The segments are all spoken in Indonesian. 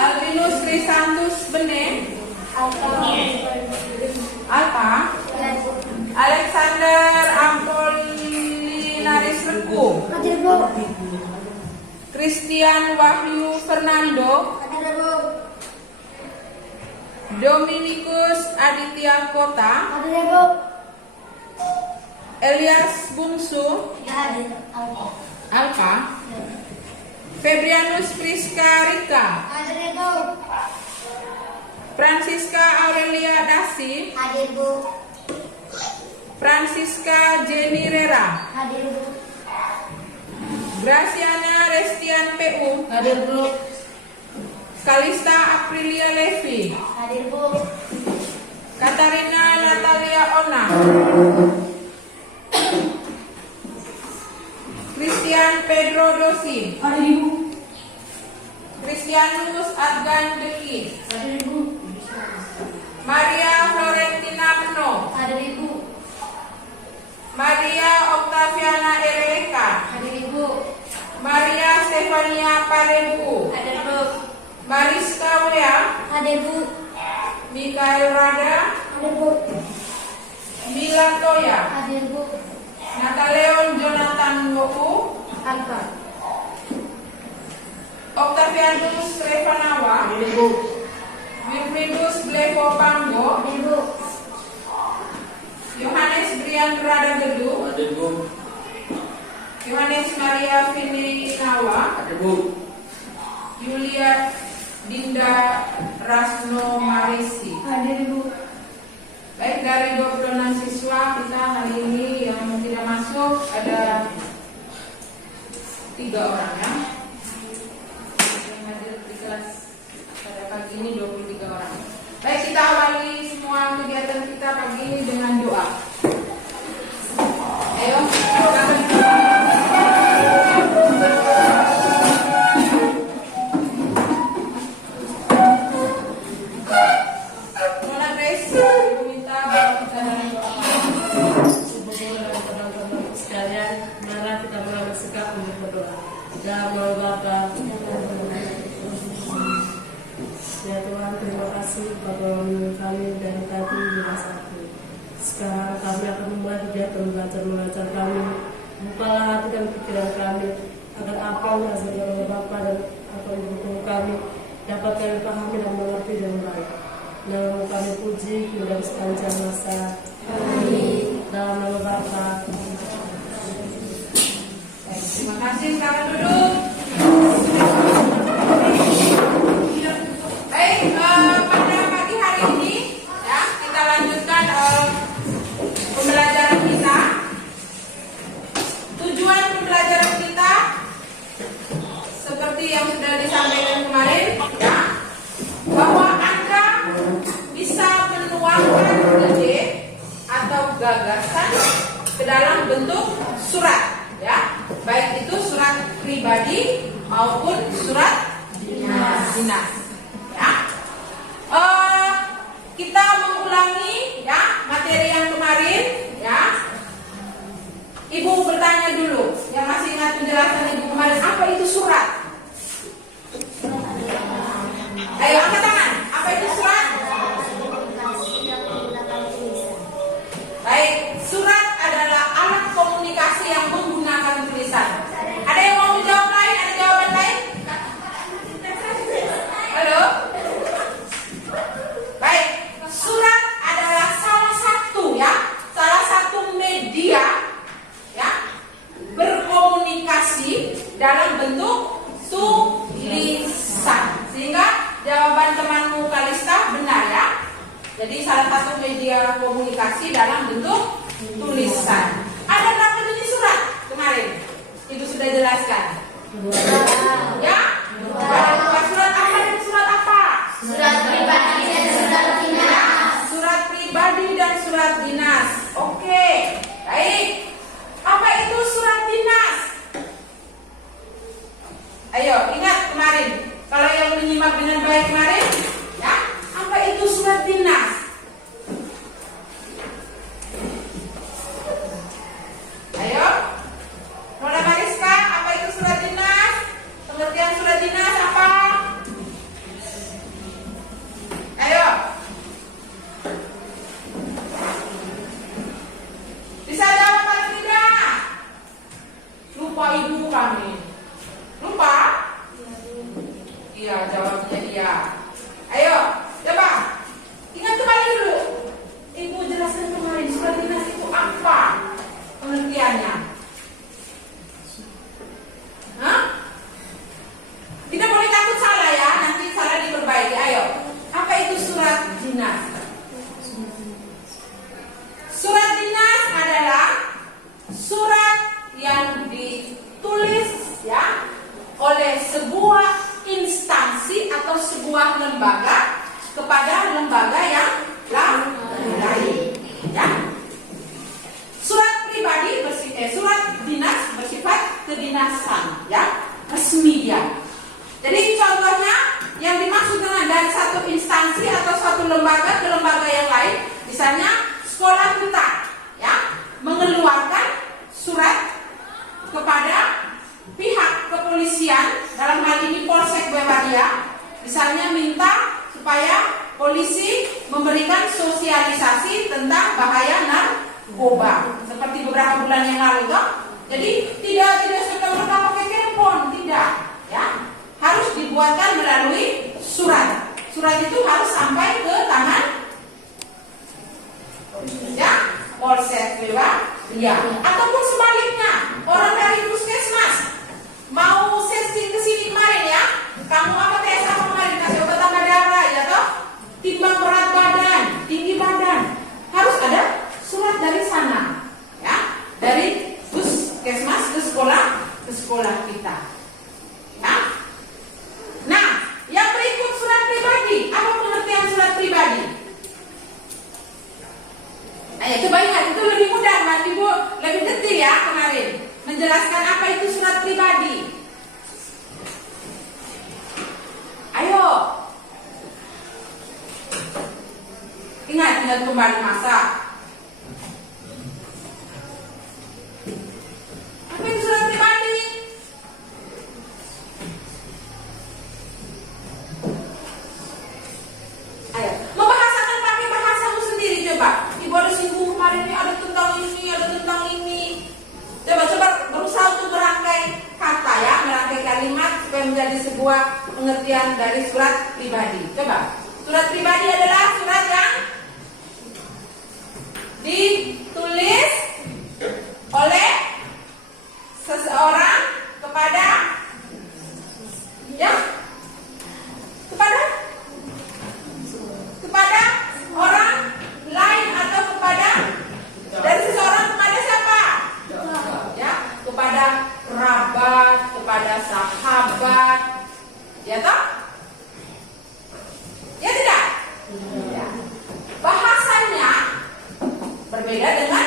Albinus Crisantus Bene. Alpha. Alexander Apollinaris Leku. Christian Wahyu Fernando. Dominicus Aditya Kota. Elias Bungsu. Alpha. Febrianus Priska Rika. Francisca Aurelia Dasi. Francisca Jenny Rera. Graciana Restian PU. Kalista Aprilia Levi. Katarina Natalia Ona. Christian Pedro Dosi. Christianus Adgan Deki. Maria Florentina Meno. Maria Octaviana Ereka. Maria Stefania Parebu. Mariska Wea. Mikael Rada. Mila Toya. Nataleon Jonathan Woku. Octavianus Revanawa. Wilfridus Blevo Panggo. Yohanes Brian Rada Gedu. Yohanes Maria Vini Inawa. Yulia Dinda Rasno Marisi. Baik, dari 26 siswa kita hari ini yang tidak masuk ada 3 orang ya. Yang hadir di kelas pada pagi ini 23 orang. Baik, kita awali semua kegiatan kita pagi ini dengan doa. Ayo, ya Tuhan, terima kasih pada kami dari tadi di satu. Sekarang kami akan memulai kegiatan belajar kami. Bukalah hati dan pikiran kami agar apa yang diajarkan oleh Bapa dan atau Ibu kami dapat kami pahami dan mengerti dengan baik. Nama kami puji hingga sepanjang masa. Amin. Dalam nama Bapa. Terima kasih, sekarang duduk. Baik, pada pagi hari ini ya kita lanjutkan pembelajaran kita. Tujuan pembelajaran kita seperti yang sudah disampaikan kemarin ya, bahwa Anda bisa menuangkan ide atau gagasan ke dalam bentuk surat ya, baik itu surat pribadi maupun surat dinas. Ya. Kita mengulangi ya materi yang kemarin ya. Ibu bertanya dulu, yang masih ingat penjelasan Ibu kemarin, apa itu surat? Ayo angkat tangan, apa itu surat? Baik, surat adalah alat komunikasi yang menggunakan tulisan. Ada yang mau menjawab lain? Ada jawaban lain? Halo? Baik, surat adalah salah satu media ya berkomunikasi dalam bentuk tulisan. Sehingga jawaban temanmu Kalista benar ya. Jadi salah satu media komunikasi dalam bentuk tulisan. Ada berapa jenis surat kemarin? Itu sudah jelaskan. Ya? Ada 2 surat apa dan surat apa? Surat pribadi dan surat dinas. Surat pribadi dan surat dinas. Oke, baik. Apa itu surat dinas? Ayo, ingat kemarin. Kalau yang menyimak dengan baik kemarin, ya, apa itu surat dinas? Ayo, mulai Mariska, apa itu surat lembaga kepada lembaga yang lain. Ya. Surat pribadi surat dinas bersifat kedinasan, ya, resmi ya. Jadi contohnya yang dimaksud dengan dari satu instansi atau satu lembaga ke lembaga yang lain, misalnya sekolah kita, ya, mengeluarkan surat kepada pihak kepolisian, dalam hal ini Polsek Bebadia, misalnya minta supaya polisi memberikan sosialisasi tentang bahaya narkoba, seperti beberapa bulan yang lalu, toh. Jadi tidak serta-merta pakai telepon, tidak, ya, harus dibuatkan melalui surat. Surat itu harus sampai ke tangan, ya, Polsek Bebadia, ataupun sebaliknya, orang dari puskesmas mau searching ke sini kemarin, ya, kamu apa tes apa kemarin, kasih obat tambah darah, ya toh, timbang berat badan, tinggi badan, harus ada surat dari sana, ya, dari puskesmas ke sekolah kita, ya. Nah, yang berikut surat pribadi. Apa pengertian surat pribadi? Ayo coba ingat, itu lebih mudah, Mbak Ibu, lebih detail ya kemarin menjelaskan apa itu surat pribadi. Ayo, ingat kembali masa. Apa itu surat pribadi? Ayo, membahasakan pakai bahasamu sendiri coba. Ibu ada singgung kemarin ini, ada tentang ini, ada tentang ini. Coba berusaha untuk merangkai kata, ya, merangkai kalimat supaya menjadi sebuah pengertian dari surat pribadi. Coba, surat pribadi adalah surat yang ditulis oleh seseorang kepada, ya, kepada orang lain atau dari seseorang kepada siapa? Ya, kepada kerabat, kepada sahabat, ya toh? Ya tidak? Ya. Bahasanya berbeda dengan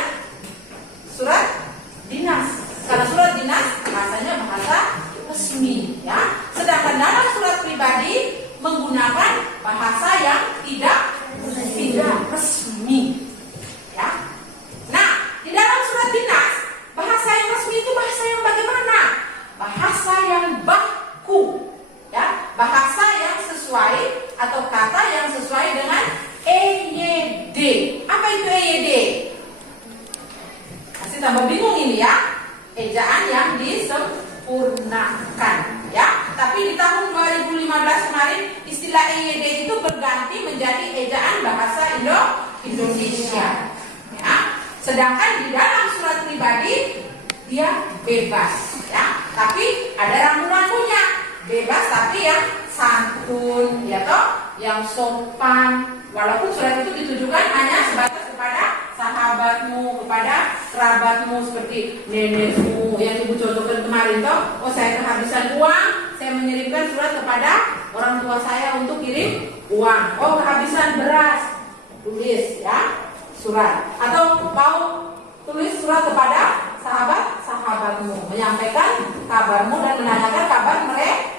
surat dinas. Karena surat dinas bahasanya bahasa resmi, ya. Sedangkan dalam surat pribadi menggunakan bahasa yang tidak resmi, ya. Nah, di dalam surat dinas bahasa yang resmi itu bahasa yang bagaimana? Bahasa yang baku, ya, bahasa yang sesuai atau kata yang sesuai dengan EYD. Apa itu EYD? Masih tambah bingung ini, ya. Ejaan yang disempurnakan, ya. Tapi di tahun 2015 kemarin istilah EYD itu berganti menjadi ejaan bahasa Indonesia, ya. Sedangkan di dalam surat pribadi dia bebas, ya. Tapi ada rambu-rambunya. Bebas tapi yang santun, ya toh, yang sopan. Walaupun surat itu ditujukan hanya sebatas kepada sahabatmu, kepada kerabatmu seperti nenekmu yang ibu contohkan kemarin toh. Oh, saya kehabisan uang, saya mengirimkan surat kepada orang tua saya untuk kirim uang. Oh, kehabisan beras, tulis, ya, surat. Atau mau tulis surat kepada sahabatmu, menyampaikan kabarmu dan menanyakan kabar mereka.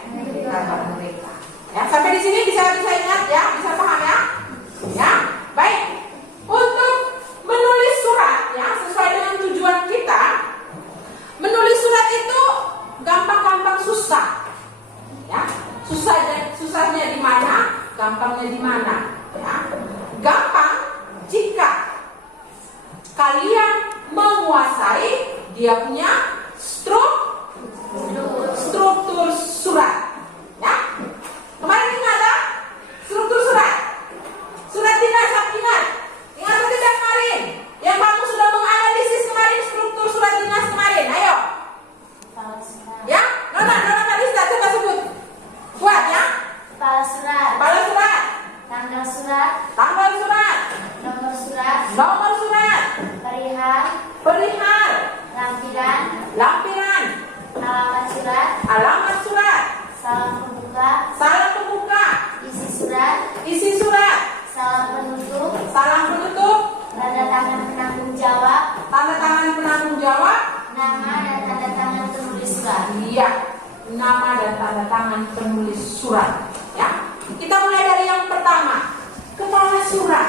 Ya, sampai di sini bisa ingat, ya, bisa paham, ya. Ya, baik. Untuk menulis surat, ya, sesuai dengan tujuan kita, menulis surat itu gampang-gampang susah, ya. Susahnya di mana, gampangnya di mana, ya. Gampang jika kalian menguasai dia punya struktur surat, ya. Kemarin ingat, ya? Struktur surat. Surat dinas, ingat tidak kemarin? Yang kamu sudah menganalisis kemarin struktur surat dinas kemarin, ayo. Ya, Nona Lista, coba sebut. Kuat, ya. Kepala surat, tanggal surat, nomor surat, perihal, lampiran, Nama dan tanda tangan penulis surat. Iya, nama dan tanda tangan penulis surat. Ya, kita mulai dari yang pertama, kepala surat.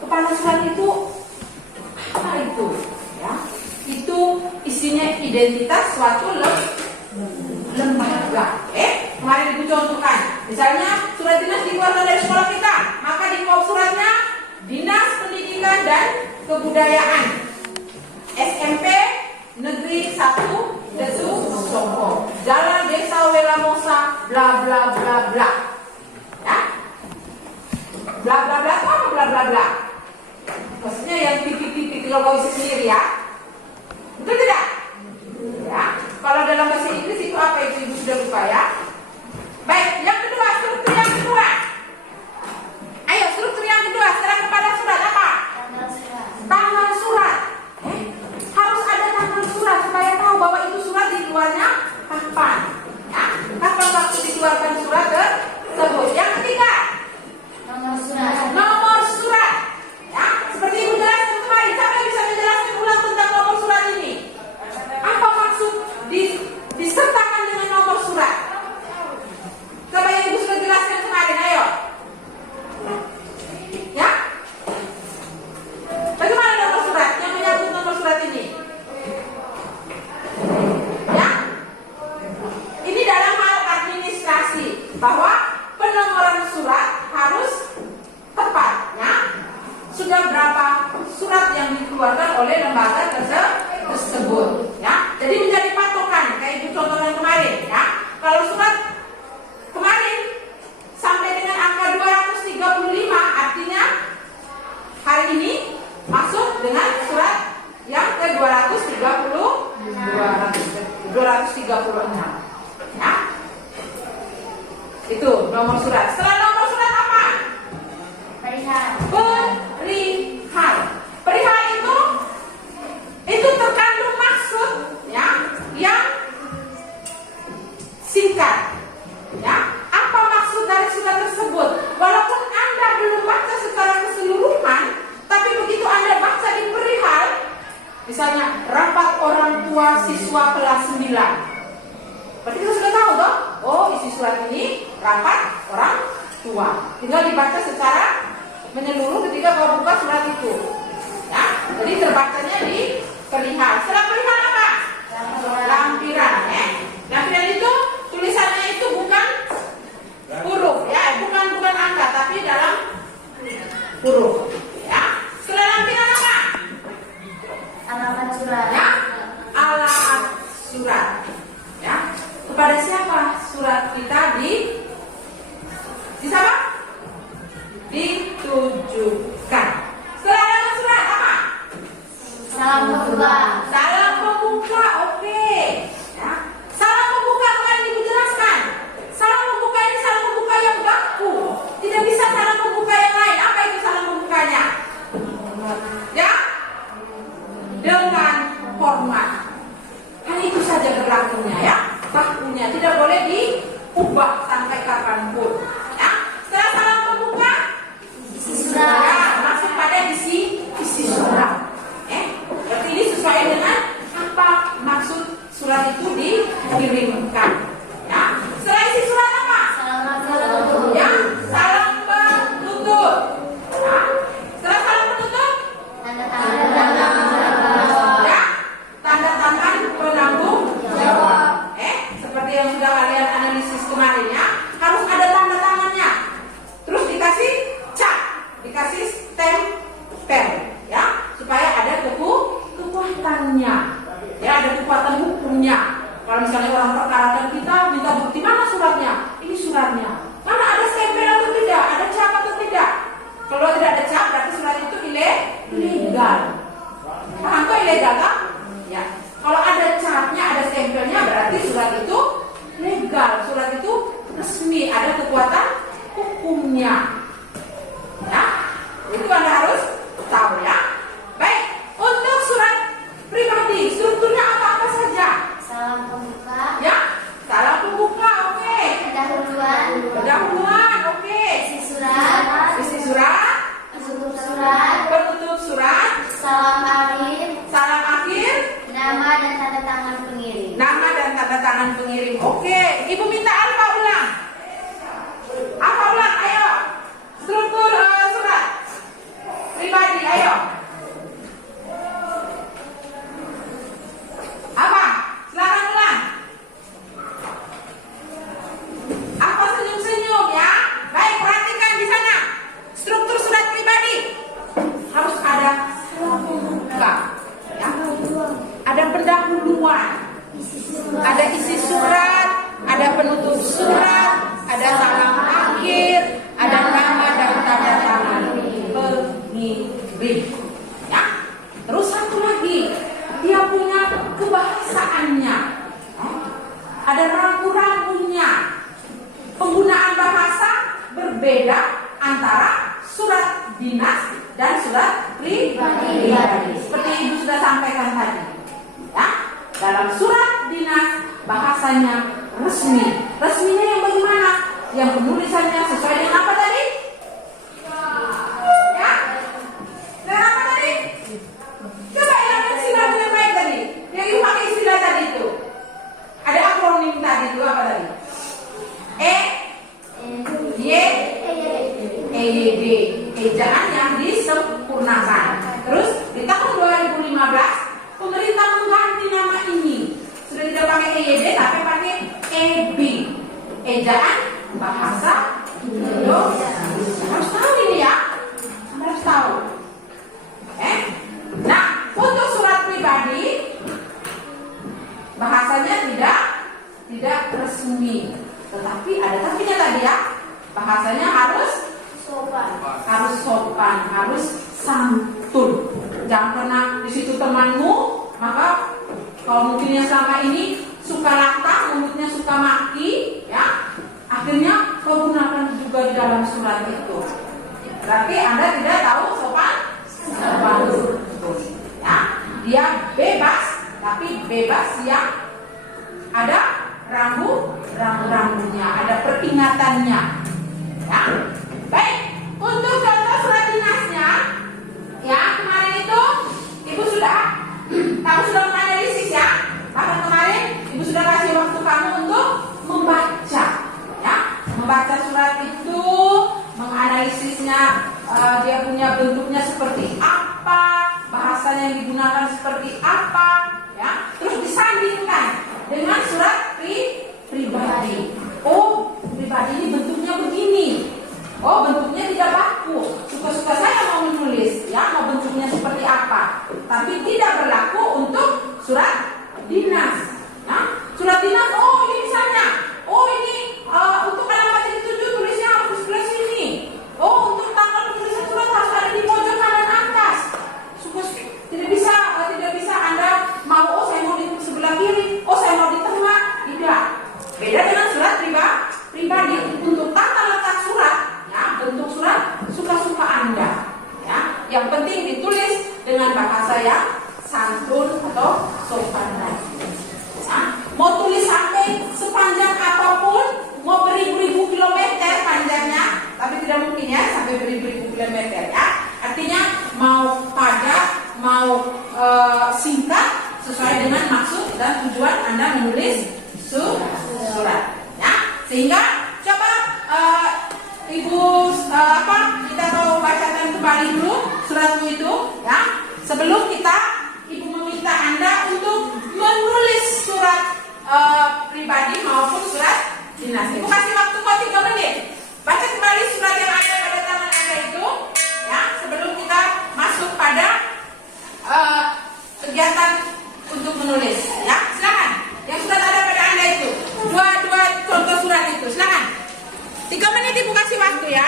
Kepala surat itu apa itu? Ya, itu isinya identitas suatu lembaga. Kemarin Ibu contohkan, misalnya surat dinas dikeluarkan dari sekolah kita, maka di bawah suratnya Dinas Pendidikan dan Kebudayaan SMP Negeri 1 Desu Songko, Jalan Desa Welamosa, bla bla bla bla. Ya, bla bla bla itu apa bla bla bla? Maksudnya yang titik-titik kalau kau isi sendiri ya, betul tidak? Ya, kalau dalam bahasa Inggris itu apa itu Ibu sudah lupa ya? Baik, yang kedua, struktur yang kedua. Ayo, struktur yang kedua setelah kepala surat apa? Tanggal surat. Tanggal surat. Harus ada tanggal surat supaya tahu bahwa itu surat dikeluarnya kapan. Ya, kapan waktu dikeluarkan surat tersebut. Yang ketiga, Nomor surat. nomor surat. Ya, seperti Ibu jelaskan kemarin. Siapa yang bisa menjelaskan ulang tentang nomor surat ini? Apa maksud disertakan dengan nomor surat? Coba yang Ibu sudah jelaskan kemarin, ayo. Ya? Bagaimana nomor surat? Yang menyangkut nomor surat ini? Ya? Ini dalam hal administrasi, bahwa penomoran surat harus tepat. Ya? Sudah berapa surat yang dikeluarkan oleh lembaga tersebut? Ya? Jadi menjadi patokan, kayak Ibu contohkan kemarin. Ya? Kalau surat kemarin sampai dengan angka 235, artinya hari ini masuk dengan surat yang ke 236. Ya. Itu nomor surat. Setelah nomor surat apa? Perihal. Perihal. Perihal itu terkandung maksud ya yang singkat. Ya, apa maksud dari surat tersebut? Walaupun Anda belum baca secara keseluruhan, tapi begitu Anda baca di perihal, misalnya rapat orang tua siswa kelas 9. Berarti kita sudah tahu toh? Oh, isi surat ini rapat orang tua. Tinggal dibaca secara menyeluruh ketika kau buka surat itu. Ya, jadi terbacanya di perihal. Setelah perihal apa? Lampiran. Lampiran itu tulisannya itu bukan huruf ya, bukan angka, tapi dalam huruf. Ya. Setelah lampiran apa? Alamat surat. Ya, alamat surat. Ya, kepada siapa surat kita di siapa? Ditujukan. Setelah alamat surat apa? Salam pembuka. Salam pembuka, oke. Ya. Salam pembuka kemarin Ibu jelaskan. Salam pembuka ini salam pembuka yang baku. Tidak bisa salam pembuka yang lain. Apa itu salam pembukanya? Ya, dengan hormat. Hanya itu saja berlakunya ya. Bakunya tidak boleh diubah sampai kapanpun. Ya. Setelah salam pembuka, Isi surat. ya, masuk pada isi surat. Berarti ini sesuai dengan apa maksud surat itu dikirimkan. Ya. Setelah isi surat apa? Salam penutup. Ya, salam penutup. Ya. Setelah salam penutup, Tanda tangan. ya, tanda tangan penanggung jawab. Seperti yang sudah kalian analisis kemarin ya, harus ada tanda tangannya. Terus dikasih cap, dikasih stempel, ya, supaya ada kekuatannya. Ya, ada kekuatan hukumnya. Kalau misalnya orang perkarakan kita minta bukti, mana suratnya? Ini suratnya. Mana ada stempel atau tidak? Ada cap atau tidak? Kalau tidak ada cap, berarti surat itu ilegal. Paham kok ilegal kan? Ya. Kalau ada capnya, ada stempelnya, berarti surat itu legal. Surat itu resmi, ada kekuatan hukumnya. Ya, itu Anda harus tahu ya. Baik, untuk surat pribadi, strukturnya apa saja? Salam pembuka. Ya, salam pembuka, oke. Pendahuluan, oke. Isi surat. Isi surat, Penutup surat. penutup surat, Salam akhir. salam akhir, Ada isi surat, ada penutup surat, ada salam akhir, ada nama dan tanda tangan pengirim. Ya. Terus satu lagi, dia punya kebahasaannya. Ada rambu-rambunya. Penggunaan bahasa berbeda antara surat dinas dan surat pribadi. Seperti Ibu sudah sampaikan tadi. Ya, dalam surat dinas bahasanya resmi. Resminya yang bagaimana? Yang penulisannya sesuai dengan apa tadi? Ya? Dengan apa tadi? Coba yang istilah yang baik tadi. Yang Ibu pakai istilah tadi itu. Ada akronim tadi itu apa tadi? EYD, ejaan yang disempurnakan. Terus di tahun 2015 pemerintah mengganti nama ini. Sudah tidak pakai EYD tapi pakai EB, ejaan bahasa Indonesia. Harus tahu ini ya, harus tahu. Nah, untuk surat pribadi bahasanya tidak resmi, tetapi ada tapinya tadi ya. Bahasanya harus sopan, harus santun. Jangan pernah di situ temanmu, maka kalau mungkin yang selama ini suka lantang, mulutnya suka maki, ya, akhirnya kau gunakan juga di dalam surat itu. Berarti Anda tidak tahu sopan. Ya, dia bebas, tapi bebas yang ada rambu-rambunya, ada peringatannya. Ya, baik. Untuk contoh surat dinasnya, ya kemarin itu Ibu kamu sudah menganalisis ya. Bahkan kemarin Ibu sudah kasih waktu kamu untuk membaca, ya, membaca surat itu, menganalisisnya, dia punya bentuknya seperti apa, bahasanya yang digunakan seperti apa, ya. Terus disandingkan dengan surat pribadi. Oh, pribadi ini bentuknya begini. Oh, bentuknya tidak baku. Suka-suka saya mau menulis, ya, mau bentuknya seperti apa. Tapi tidak berlaku untuk surat dinas. Nah, surat dinas, oh ini misalnya, oh ini untuk alamat yang dituju tulisnya harus sebelah sini. Oh, untuk tanggal penulisan surat harus ada di pojok kanan atas. Tidak bisa Anda mau, oh saya mau di sebelah kiri, oh saya mau di tengah. Tidak. Beda dengan surat pribadi. Untuk tata letak surat, ya, bentuk surat suka-suka Anda, ya. Yang penting ditulis dengan bahasa yang santun atau sopan tadi. Ya. Mau tulis sampai sepanjang apapun, mau beribu-ribu kilometer panjangnya, tapi tidak mungkin ya sampai beribu-ribu kilometer, ya. Artinya mau padat, mau singkat, sesuai dengan maksud dan tujuan Anda menulis surat, ya. Sehingga coba Ibu kita mau bacakan kembali dulu suratmu itu, ya. Sebelum Ibu meminta Anda untuk menulis surat pribadi maupun surat dinas. Ibu kasih waktu kau 3 menit. Baca kembali surat yang ada pada tangan Anda itu, ya. Sebelum kita masuk pada kegiatan untuk menulis, ya. Silakan. Yang surat ada pada Anda itu, dua contoh surat itu, silakan. 3 menit Ibu kasih waktu, ya.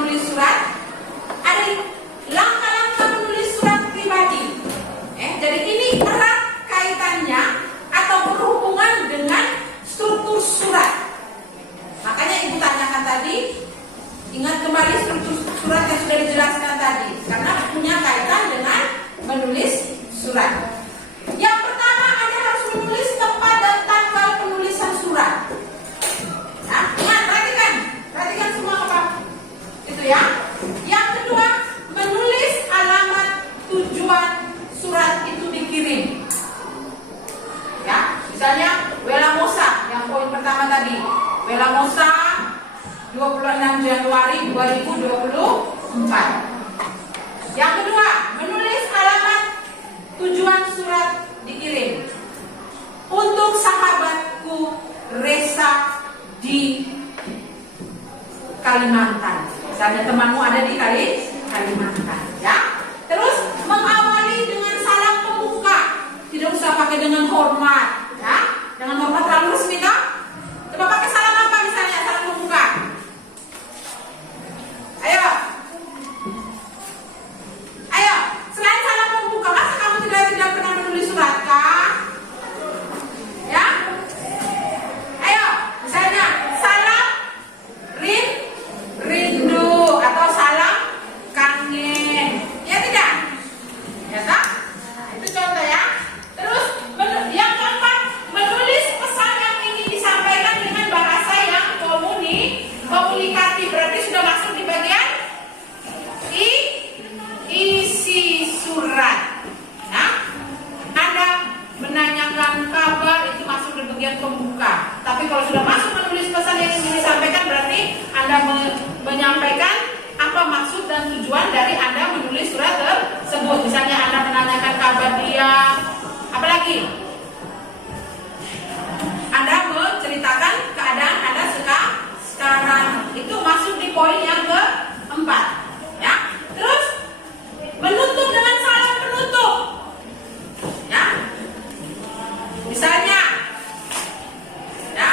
menulis surat, ada langkah-langkah menulis surat pribadi. Jadi ini erat kaitannya atau berhubungan dengan struktur surat. Makanya ibu tanyakan tadi, ingat kembali struktur surat yang sudah dijelaskan tadi, karena punya kaitan dengan menulis surat. Yang pertama, Anda harus menulis tempat dan tanggal penulisan surat. Ya, ingat, perhatikan semua apa itu ya. Yang kedua, menulis alamat tujuan surat itu dikirim. Ya, misalnya Welamosa yang poin pertama tadi. Welamosa 26 Januari 2024. Yang kedua, menulis alamat tujuan surat dikirim. Untuk sahabatku Resa di Kalimantan. Misalnya temanmu ada di Kalimantan, ya. Terus mengawali dengan salam pembuka. Tidak usah pakai dengan hormat, ya. Dengan hormat terlalu resmi, toh? Coba pakai salam apa misalnya, salam pembuka. Ayo. Selain salam pembuka, masa kamu tidak pernah menulis surat, kah? Ya. Ayo, misalnya salam rindu atau salam kangen. Ya tidak? Ya tak? Itu contoh ya. Terus yang keempat, menulis pesan yang ingin disampaikan dengan bahasa yang komunikatif. Berarti sudah masuk di bagian isi surat. Nah, Anda menanyakan kabar, itu masuk di bagian pembuka. Tapi kalau sudah masuk menulis pesan yang ingin disampaikan, berarti Anda menyampaikan apa maksud dan tujuan dari Anda menulis surat tersebut. Misalnya Anda menanyakan kabar dia, apalagi Anda menceritakan keadaan Anda sekarang. Itu masuk di poin yang keempat, ya. Terus menutup dengan salam penutup, ya. Misalnya, ya,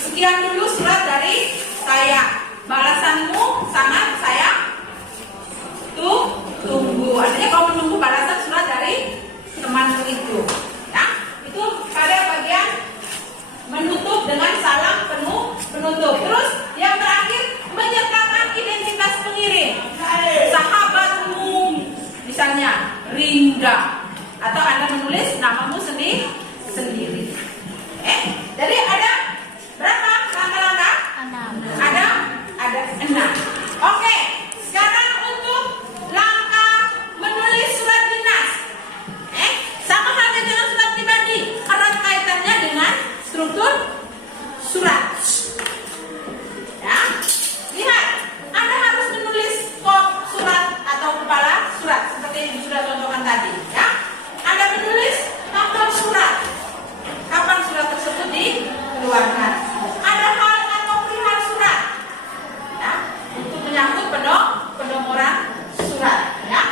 sekian dulu surat dari saya. Balasanmu sangat saya tunggu. Artinya kau menunggu balasan surat dari temanmu itu, ya. Itu pada bagian menutup dengan salam penutup. Terus yang terakhir, menyertakan identitas pengirim. Sahabatmu, misalnya Rinda, atau Anda menulis namamu sendiri. Jadi ada berapa langkah-langkah? 6. Ada 6. Oke, sekarang untuk langkah menulis surat dinas. Sama halnya dengan surat pribadi, erat kaitannya dengan struktur surat. Ya, lihat, Anda harus menulis kop surat atau kepala surat seperti yang sudah contohkan tadi. Ya, Anda menulis nomor surat, kapan surat tersebut dikeluarkan. Ada hal atau perihal surat, ya, untuk menyangkut penomoran surat. Ya,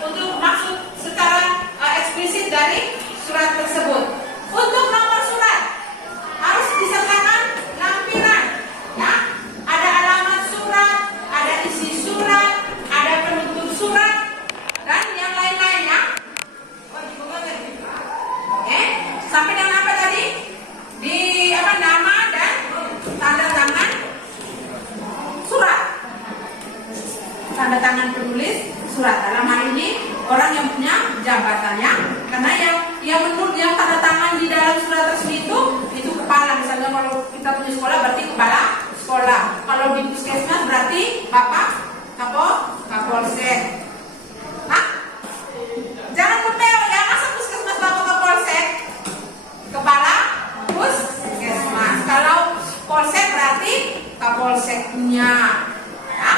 untuk maksud secara eksplisit dari surat tersebut. Untuk nomor surat harus disertakan lampiran, ya. Ada alamat surat, ada isi surat, ada penutup surat, dan yang lain-lainnya. Sampai dengan apa tadi? Di nama dan tanda tangan surat. Tanda tangan penulis surat. Dalam hal ini orang yang punya jabatannya, karena yang tanda tangan di dalam surat tersebut itu kepala. Misalnya kalau kita punya sekolah berarti kepala sekolah. Kalau di puskesmas berarti bapak kapolsek. Jangan kepel ya, masa puskesmas bapak kapolsek? Kepala puskesmas. Kalau polsek berarti kapolseknya. Ya.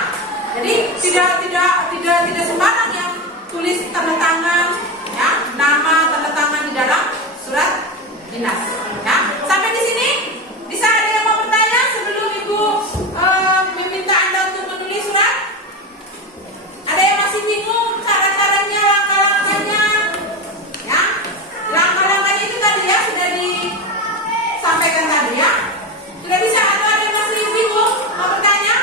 Jadi tidak sembarang yang tulis tanda tangan, ya, nama tanda tangan di dalam surat dinas. Ya. Sampai di sini bisa ada yang mau bertanya sebelum ibu meminta Anda untuk menulis surat? Ada yang masih bingung cara-caranya, langkah-langkahnya? Ya, langkah-langkahnya itu tadi ya sudah disampaikan tadi ya. Sudah bisa, atau ada yang masih bingung mau bertanya?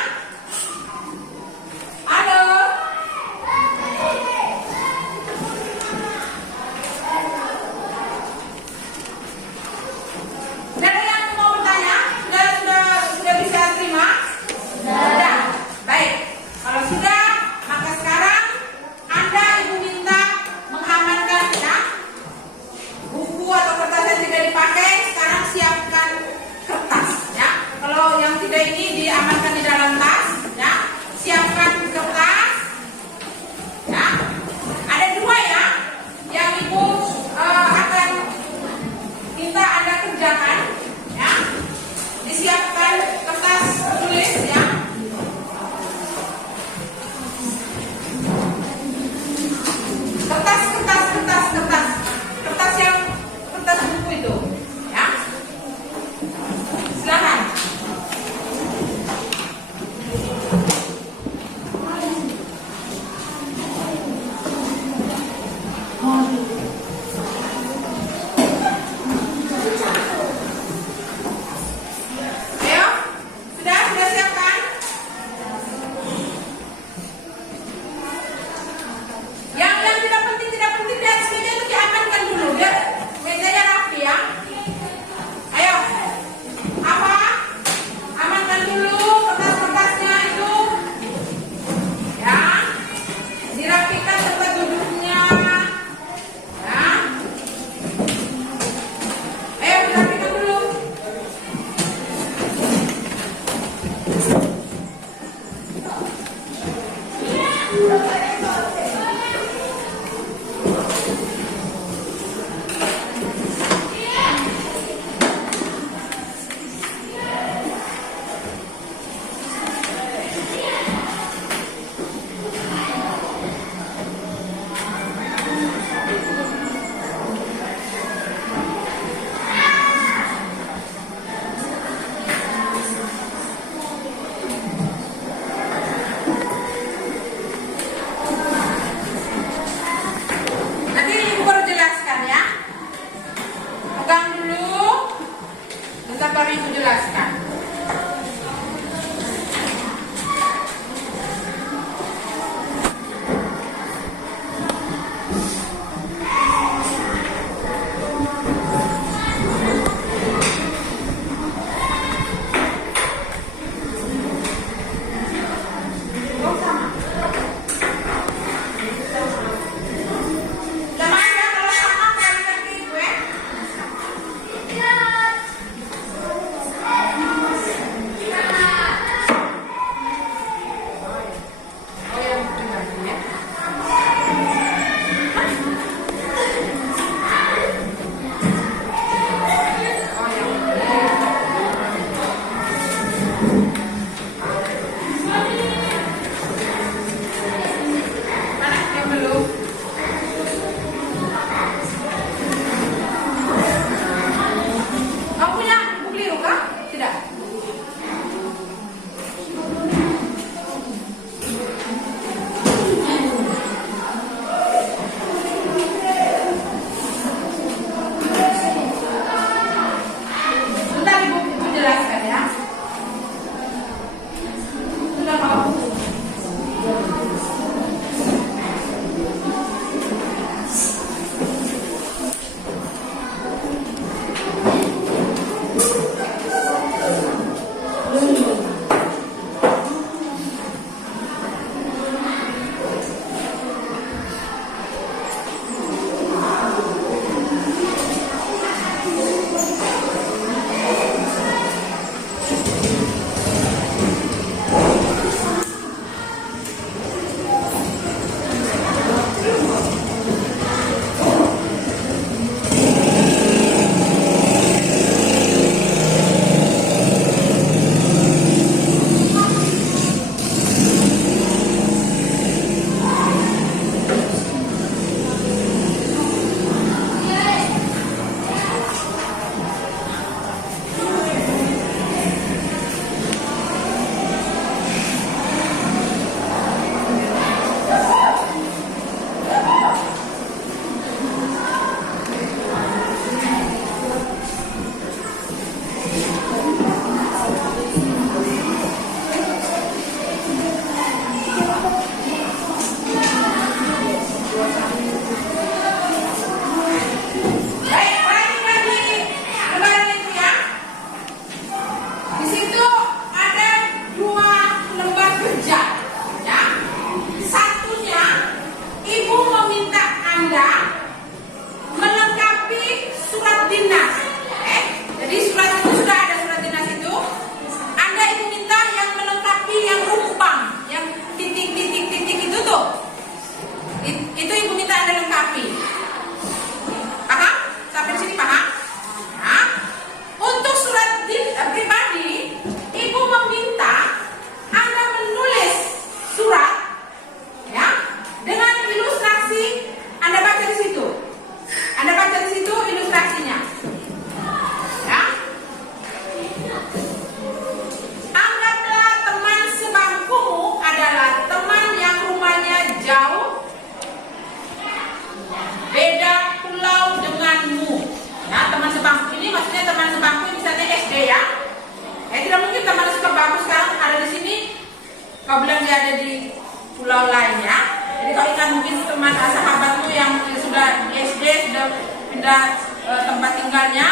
dari pulau lainnya. Jadi kalau ikan mungkin teman sahabatmu yang sudah SD sudah pindah tempat tinggalnya,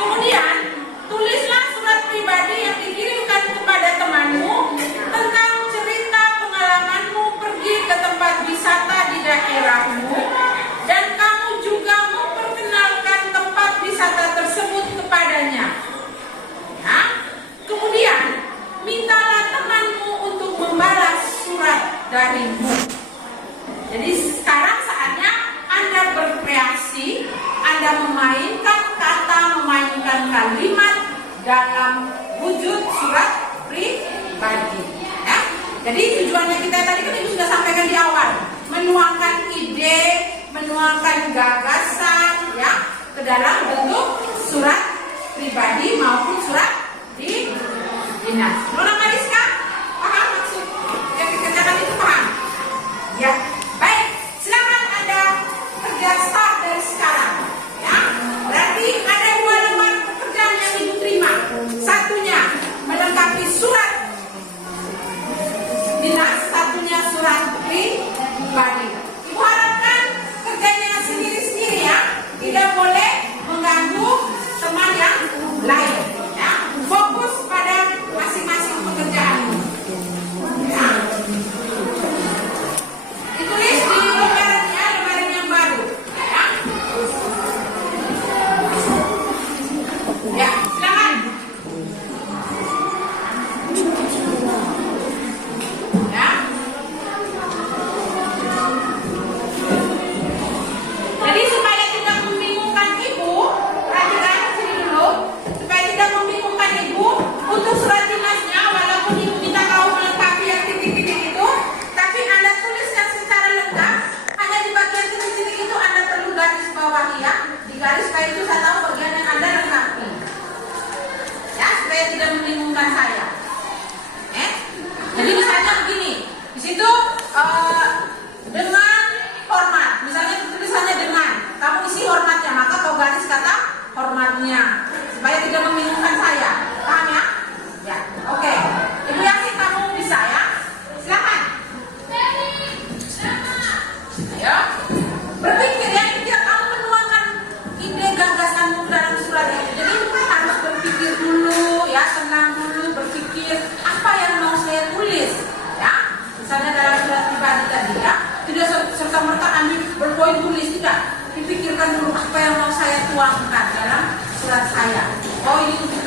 kemudian tulislah surat pribadi yang dikirimkan kepada temanmu tentang cerita pengalamanmu pergi ke tempat wisata di daerahmu, dan kamu juga memperkenalkan tempat wisata tersebut kepadanya. Nah, kemudian mintalah temanmu untuk membalas surat darimu. Jadi sekarang saatnya Anda berkreasi, Anda memainkan kata, memainkan kalimat dalam wujud surat pribadi. Ya? Jadi tujuannya kita tadi kan Ibu sudah sampaikan di awal, menuangkan ide, menuangkan gagasan, ya, ke dalam bentuk surat pribadi maupun surat di dinas. Nona Mariska, paham maksud yang dikerjakan itu, paham? Ya, baik. Silakan Anda kerja start dari sekarang. Ya, berarti ada 2 lembar pekerjaan yang Ibu terima. Satunya melengkapi surat dinas, satunya surat pribadi. Ibu harapkan kerjanya sendiri-sendiri ya, tidak boleh mengganggu teman yang lain. Ya, fokus pada masing-masing pekerjaan. Ya. Ditulis di lembarannya, lembaran yang baru. Ya, ya, silakan. Ya. Jadi supaya tidak membingungkan Ibu, perhatikan sini dulu, supaya tidak membingungkan Ibu untuk surat dinasnya, walaupun Ibu minta kau melengkapi yang titik-titik itu, tapi Anda tuliskan secara lengkap. Hanya di bagian titik-titik itu Anda perlu garis bawahi ya, di garis supaya itu saya tahu bagian yang Anda lengkapi. Ya, supaya tidak membingungkan saya. Jadi misalnya begini, di situ dengan hormat, misalnya tulisannya dengan, kamu isi hormatnya, maka kau garis kata hormatnya, supaya tidak membingungkan saya, paham ya? Ya, oke. Ibu yakin kamu bisa ya? Silakan. Ayo, berpikir ya, tidak kamu menuangkan ide gagasanmu dalam surat itu. Jadi ibu harus berpikir dulu, ya, tenang dulu, berpikir apa yang mau saya tulis, ya. Misalnya dalam surat pribadi tadi ya, tidak serta merta ambil berpoin tulis, tidak. Dipikirkan dulu apa yang mau saya tuangkan dalam surat saya. Oh, ini untuk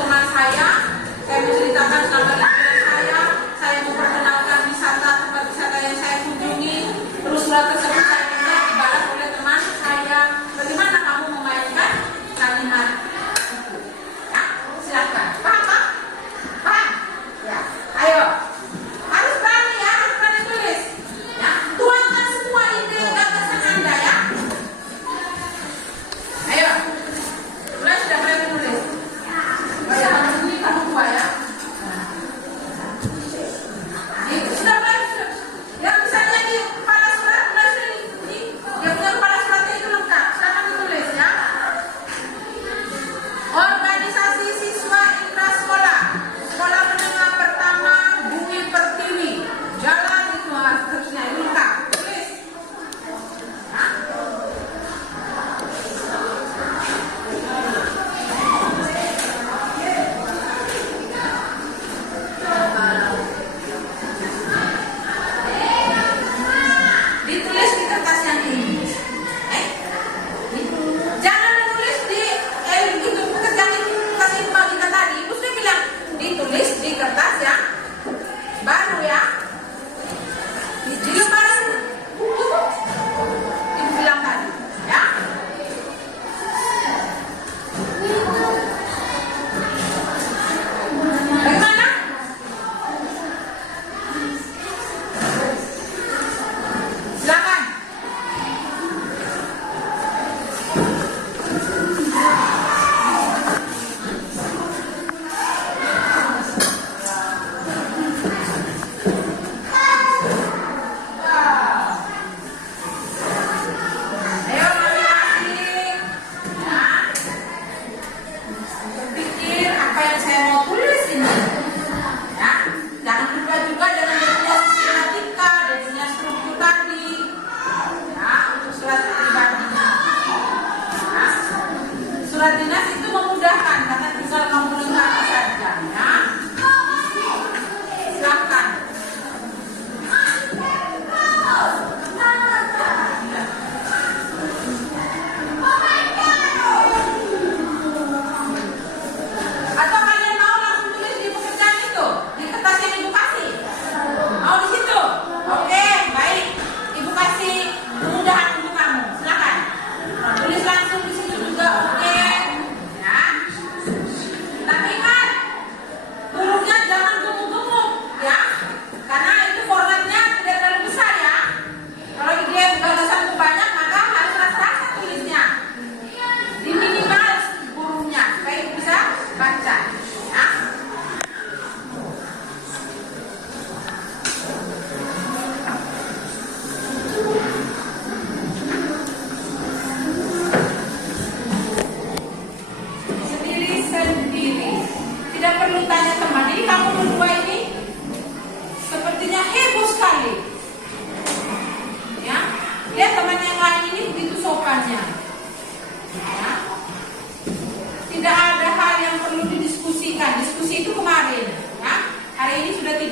Hari ini sudah 3.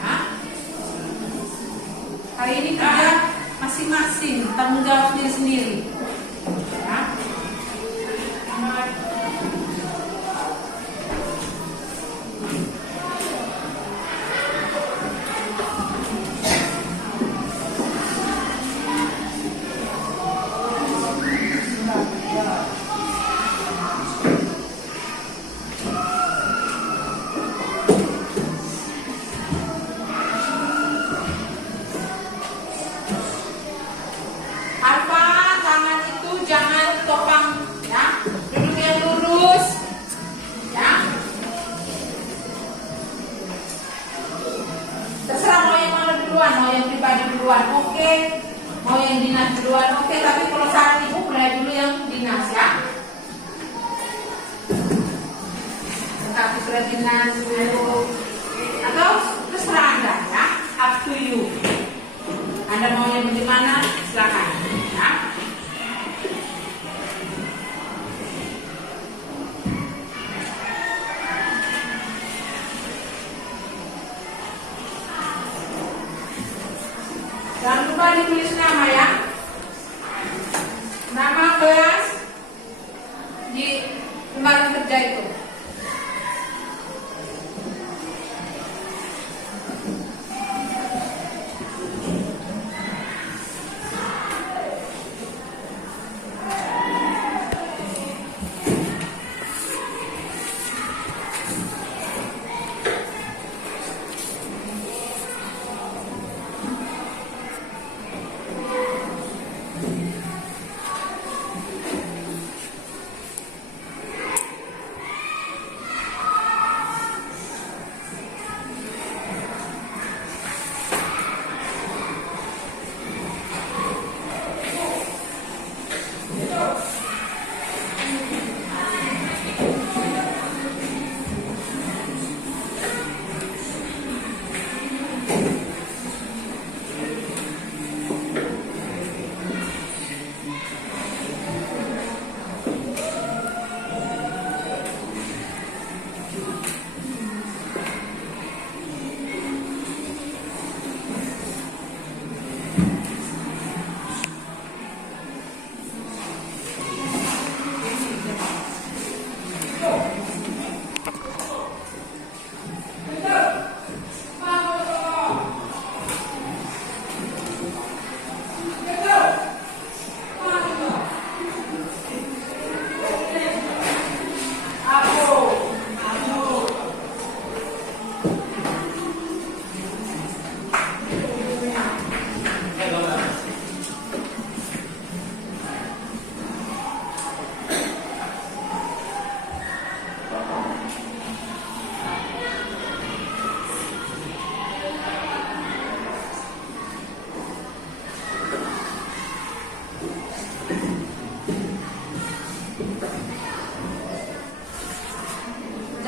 Ya. Hari ini kerja masing-masing, tanggung jawab sendiri-sendiri. Ya. Alfa, tangan itu jangan topang, ya. Duduk yang lurus, ya. Terserah mau yang mana duluan, mau yang pribadi duluan, oke. Mau yang dinas duluan, oke. Tapi kalau saat ibu mulai dulu yang dinas, ya. Tapi surat dinas dulu, atau terserah Anda, ya. Up to you. Anda mau yang bagaimana? Silakan, ya. Jangan lupa ditulis nama, ya. Nama kelas di lembaran kerja itu.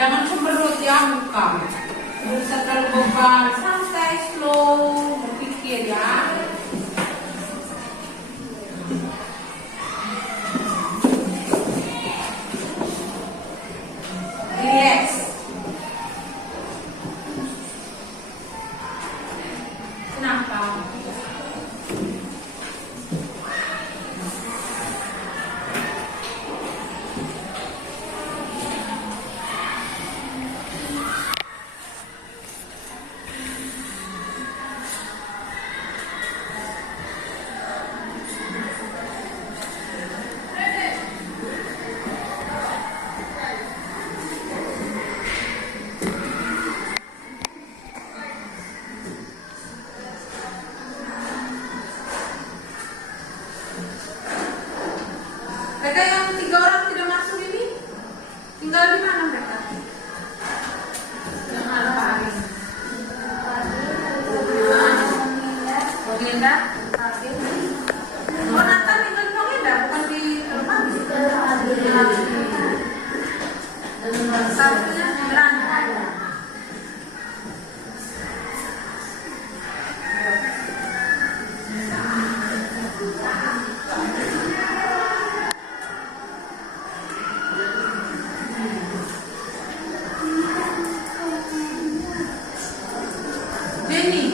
Jangan cemberut, ya, muka. Bisa terlalu beban, santai, slow, berpikir, ya. Relax. Kenapa? Mereka yang 3 orang tidak masuk ini tinggal di mana mereka? Yang ada Pak Aris. Bogenda. Oh, Nathan tinggal di Bogenda, bukan di rumah. Satunya Belanda. ini.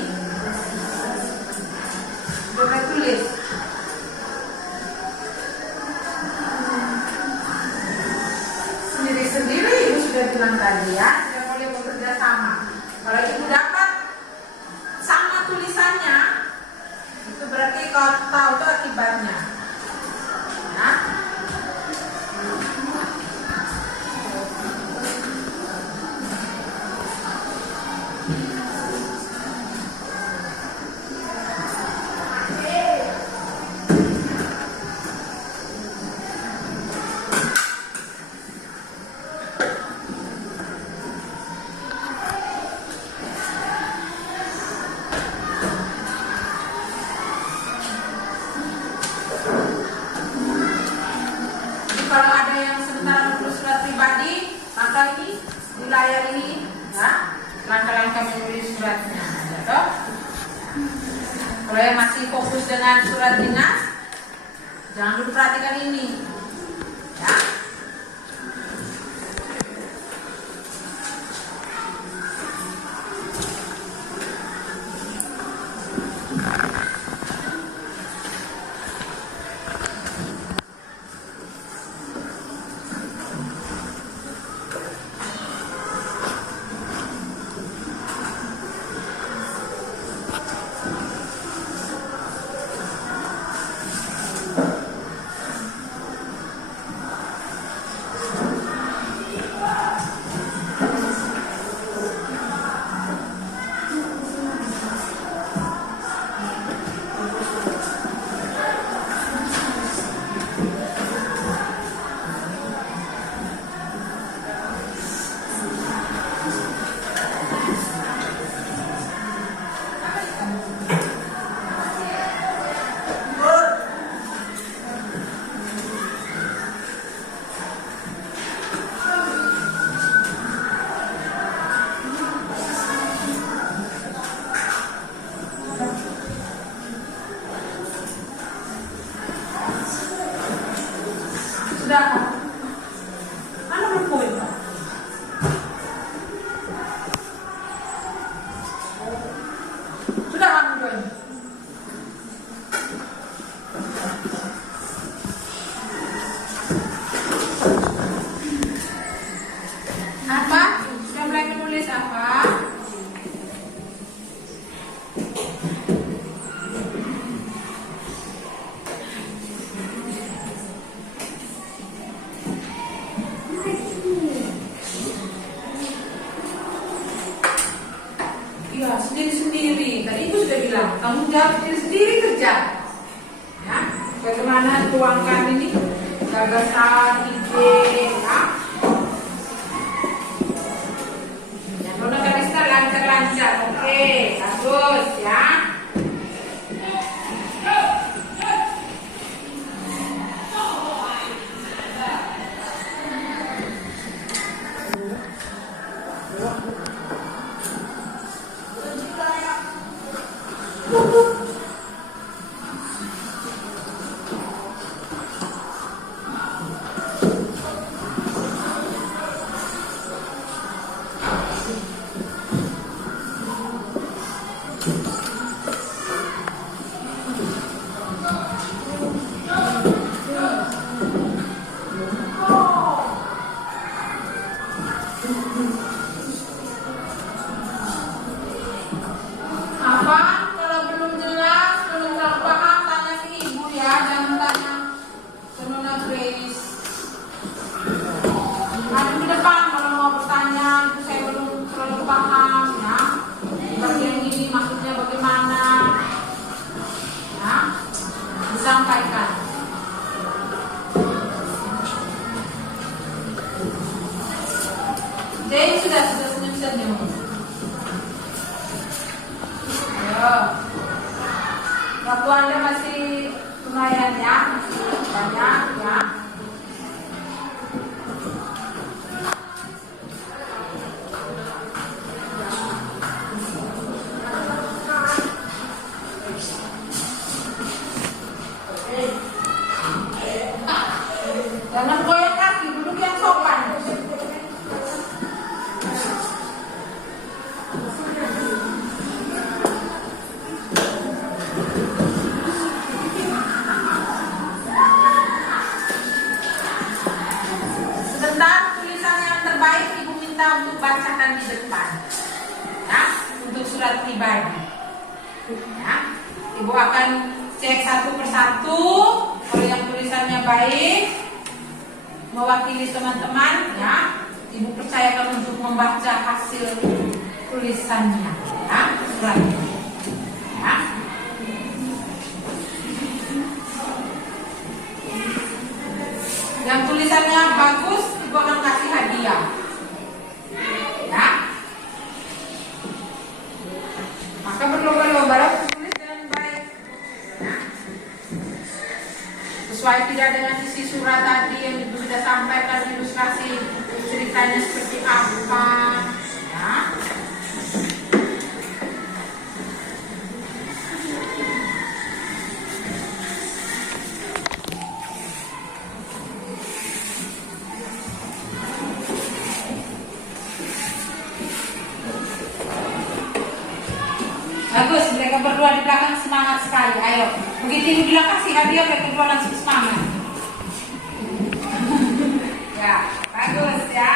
Coba tulis. Sendiri-sendiri ibu sudah bilang tadi ya, tidak boleh bekerja sama. Kalau ibu dapat sama tulisannya, itu berarti kau tahu itu akibatnya. Ya. Kalau ada yang sebentar menulis surat pribadi, maka ini di layar ini, ya, langkah-langkah menulis suratnya. Ya, toh? Kalau yang masih fokus dengan surat dinas, jangan dulu perhatikan ini, ya. Sudah, mana belum poin? Sudah kamu poin. Apa? Sudah mulai menulis apa? Iya, sendiri-sendiri. Tadi ibu sudah bilang, kamu jawab sendiri-sendiri kerja. Ya, bagaimana tuangkan ini gagasan, ide, ya. Yang Nona Kalista lancar-lancar, oke, bagus ya. Apa? Kalau belum jelas, belum terlalu paham, tanya ke ibu ya, jangan tanya ke Nona Grace. Nanti di depan kalau mau bertanya, itu saya belum terlalu paham ya. Bagian ini maksudnya bagaimana? Ya, disampaikan. Jadi sudah senyum-senyum. Waktu Anda masih lumayan ya, banyak ya. Jangan goyang kaki, duduk yang sopan. Ya, Ibu akan cek satu persatu. Kalau yang tulisannya baik, mewakili teman-teman, ya, Ibu percayakan untuk membaca hasil tulisannya, ya, suratnya. Ya. Yang tulisannya bagus, Ibu akan kasih hadiah. Ya. Maka berlomba-lomba tulis dengan baik. Ya. Sesuai tidak dengan isi surat tadi yang Ibu sudah sampaikan, ilustrasi ceritanya seperti apa. Ya. Bagus, mereka berdua di belakang semangat sekali. Ayo, begitu Ibu bilang kasih hadiah, mereka berdua langsung semangat. Ya, bagus ya.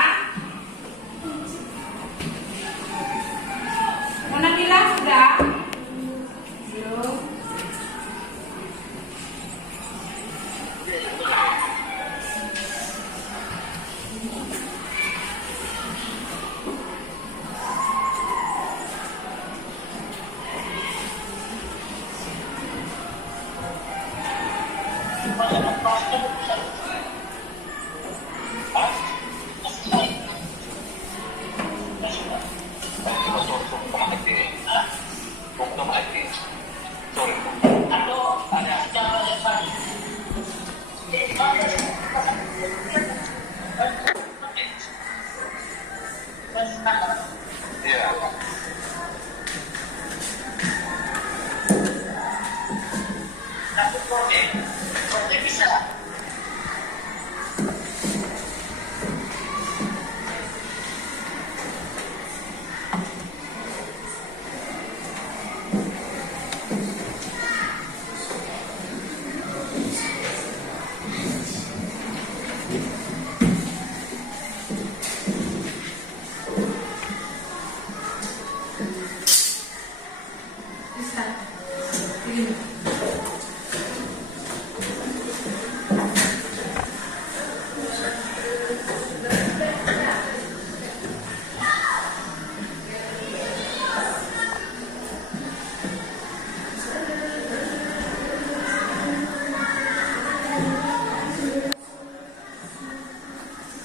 Mana bilang sudah? Belum.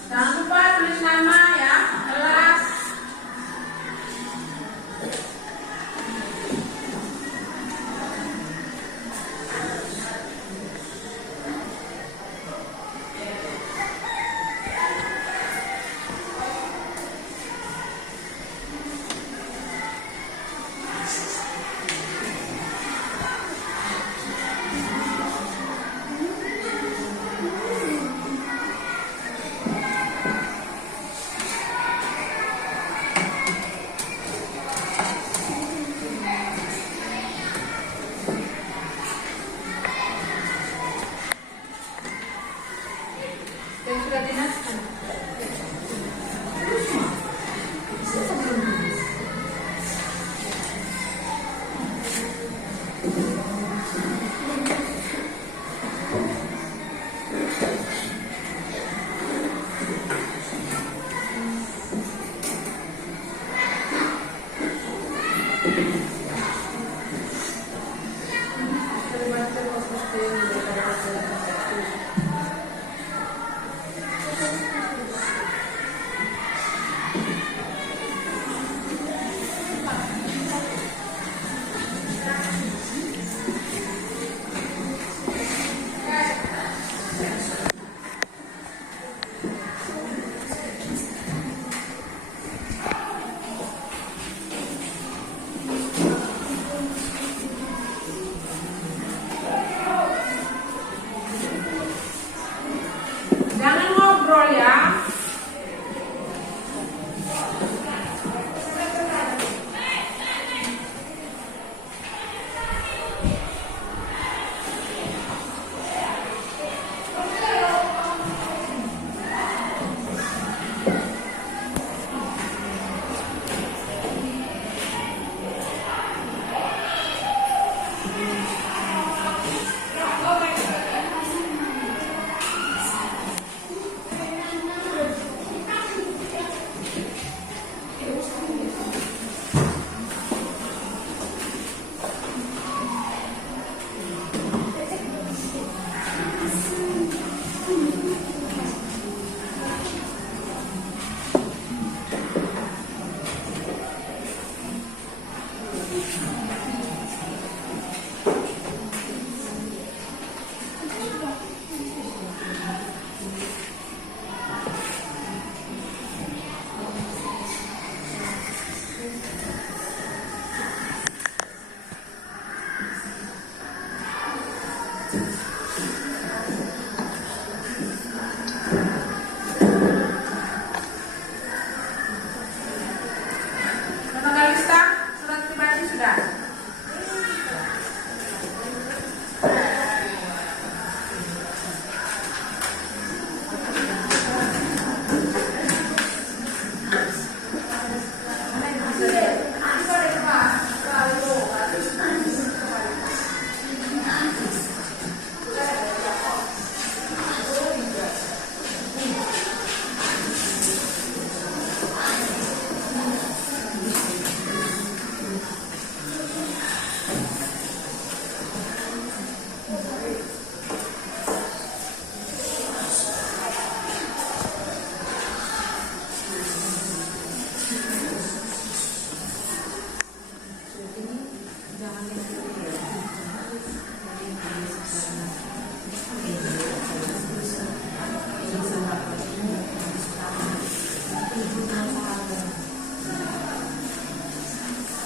Jangan lupa tulis nama ya, kelas.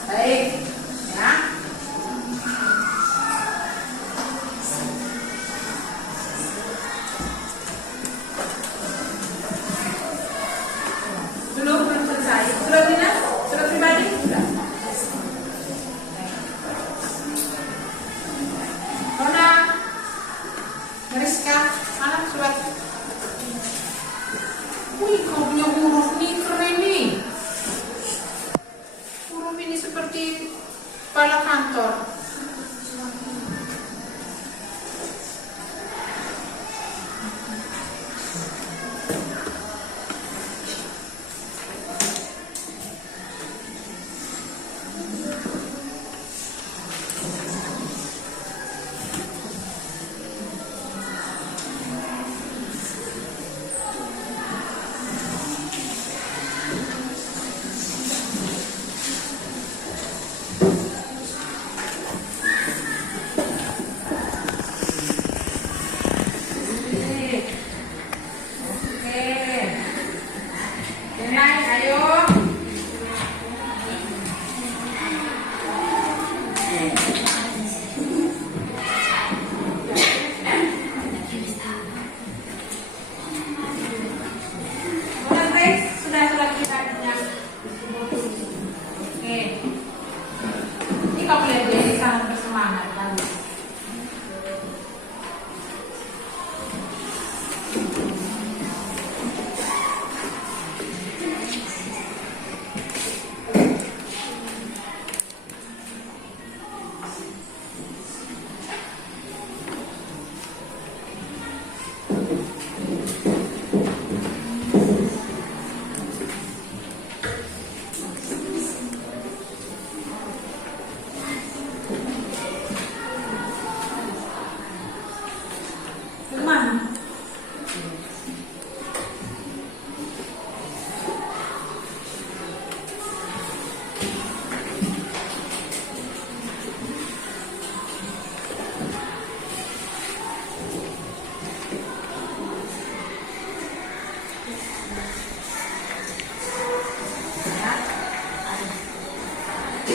Baik, ya. Belum selesai. Surat dinas, surat pribadi sudah. Nona, Mariska, mana surat? Wih, kau punya huruf nih keren nih. Huruf ini seperti kepala kantor.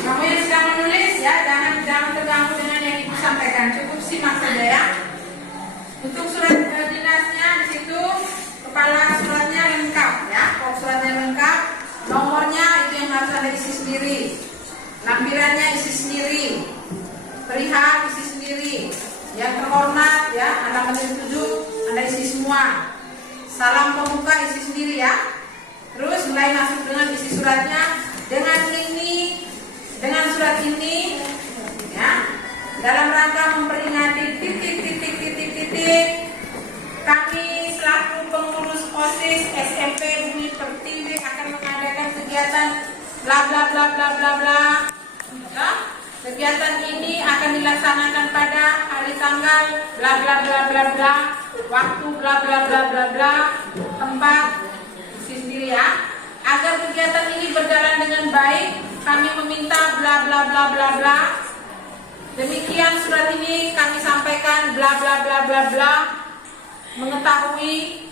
Kamu yang sedang menulis ya, jangan terganggu dengan yang ibu sampaikan. Cukup simak saja ya. Untuk surat dinasnya di situ kepala suratnya lengkap ya. Kalau suratnya lengkap, nomornya itu yang harus Anda isi sendiri. Lampirannya isi sendiri. Perihal isi sendiri. Yang terhormat ya, Anda menjadi 7, Anda isi semua. Salam pembuka isi sendiri ya. Terus mulai masuk dengan isi suratnya. Dengan surat ini ya, dalam rangka memperingati titik kami selaku pengurus OSIS SMP Bumi Pertiwi akan mengadakan kegiatan bla bla bla bla bla bla ya. Kegiatan ini akan dilaksanakan pada hari tanggal bla bla bla bla bla, waktu bla bla bla bla bla, tempat isi sendiri ya. Agar kegiatan ini berjalan dengan baik, kami meminta bla bla bla bla bla. Demikian surat ini kami sampaikan bla bla bla bla bla. Mengetahui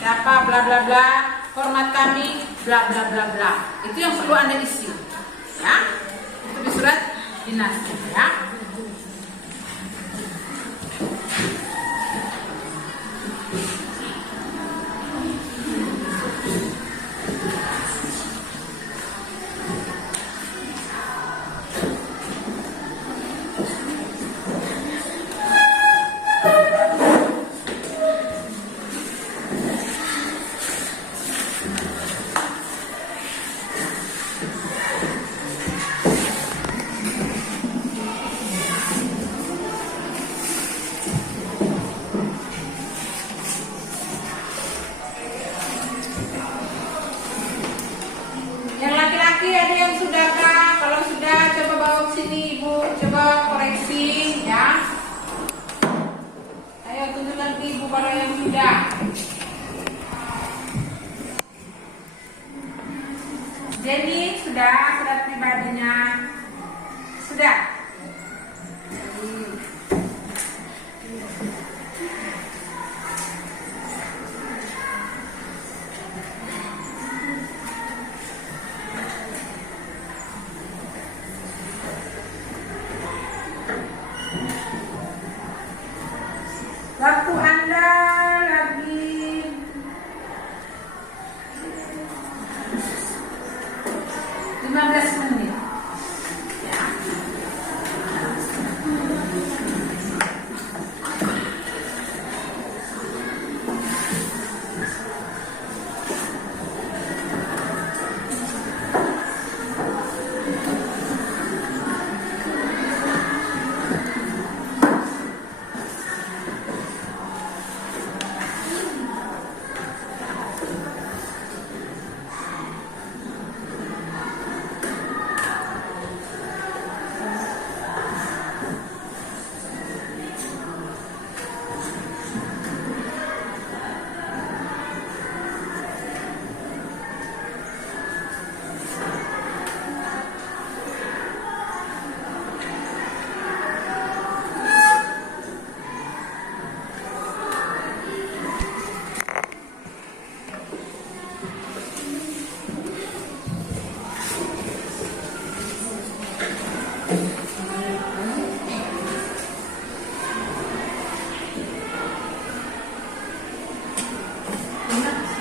siapa bla bla bla, hormat kami bla bla bla bla. Itu yang perlu Anda isi. Ya. Itu di surat dinas ya.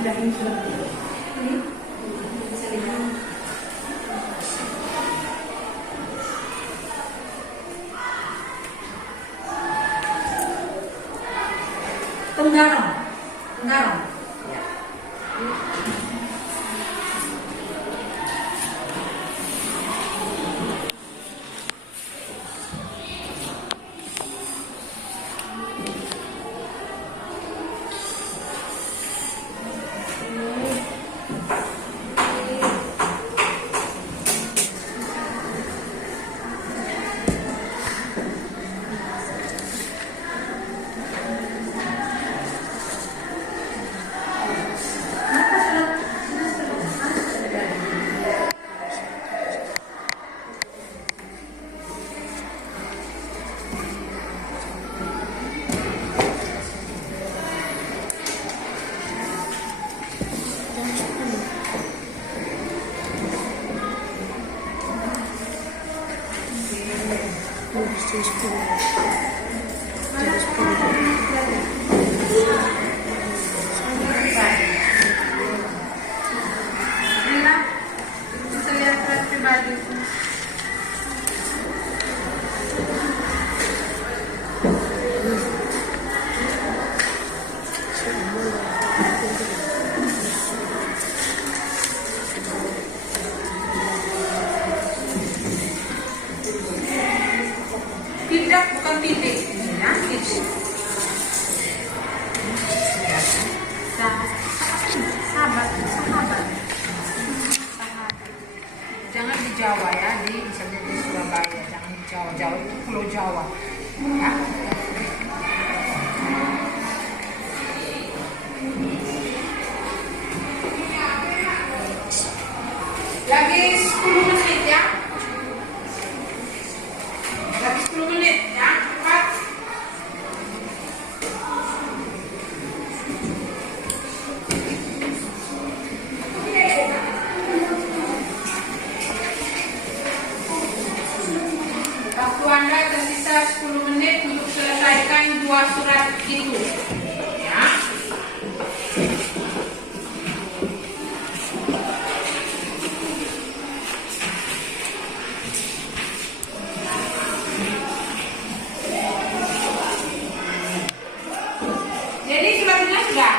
Sudah ini sudah. Ini bisa lihat. Tenggarong. Tenggarong. Ya. Inilah, bisa lihat surat pribadi. Tidak, bukan titik. Ya, titik. Sahabat. Jangan di Jawa ya, misalnya di Surabaya, jangan di Jawa. Jawa itu Pulau Jawa. Ya. Lagi 10 menit ya. Lagi 10 menit ya, cepat. Waktu Anda tersisa 10 menit untuk selesaikan 2 surat itu. Ya. Jadi suratnya sudah.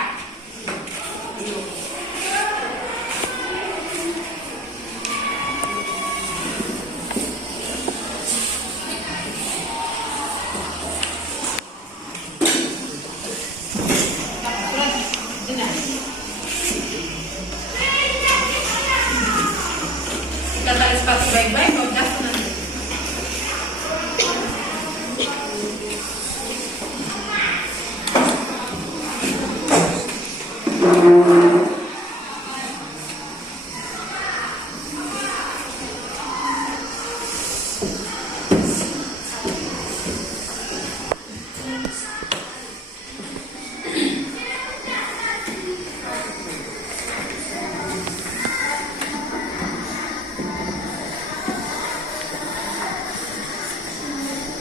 Kita tarik sepatu baik-baik, kalau jatuh nanti.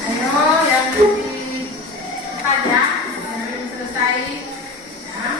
Ayo yang lebih cepat ya, yang belum selesai. Ya.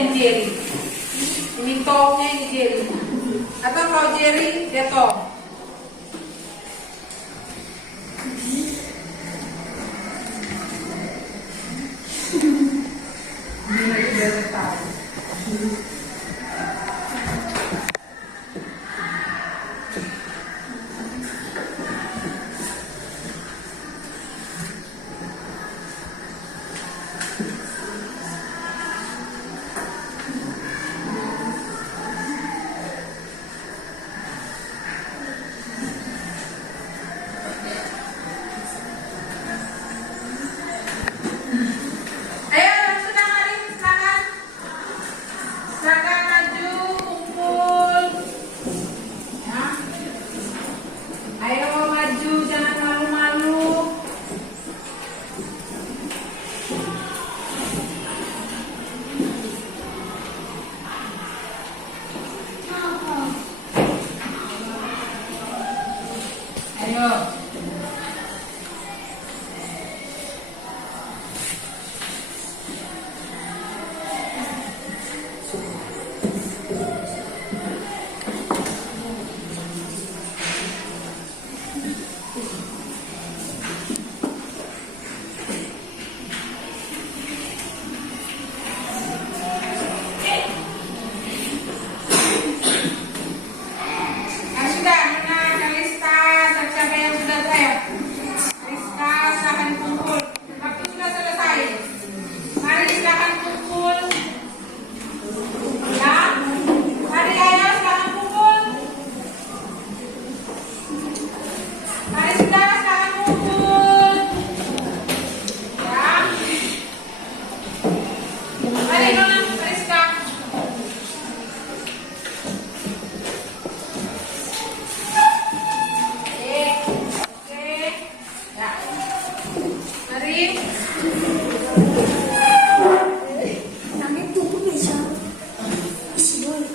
ini Jerry. Ini Tomnya, ini Jerry. Atau kalau Jerry, dia Tom. Ini udah tahu. Ayo, sudah mari silakan. Silakan maju, kumpul. Ya. Ayo maju, jangan malu-malu. Ayo. Yang sudah, mana Kalista, siapa yang sudah saya? Kalista, silakan kumpul. Waktu sudah selesai. Mari silakan kumpul. Ya, mari ayo silakan kumpul. Mari sudah silakan kumpul. Ya. Mari Nona, Kalista. Oke. Ya. Mari. Kami tunggu bisa. Isi dulu.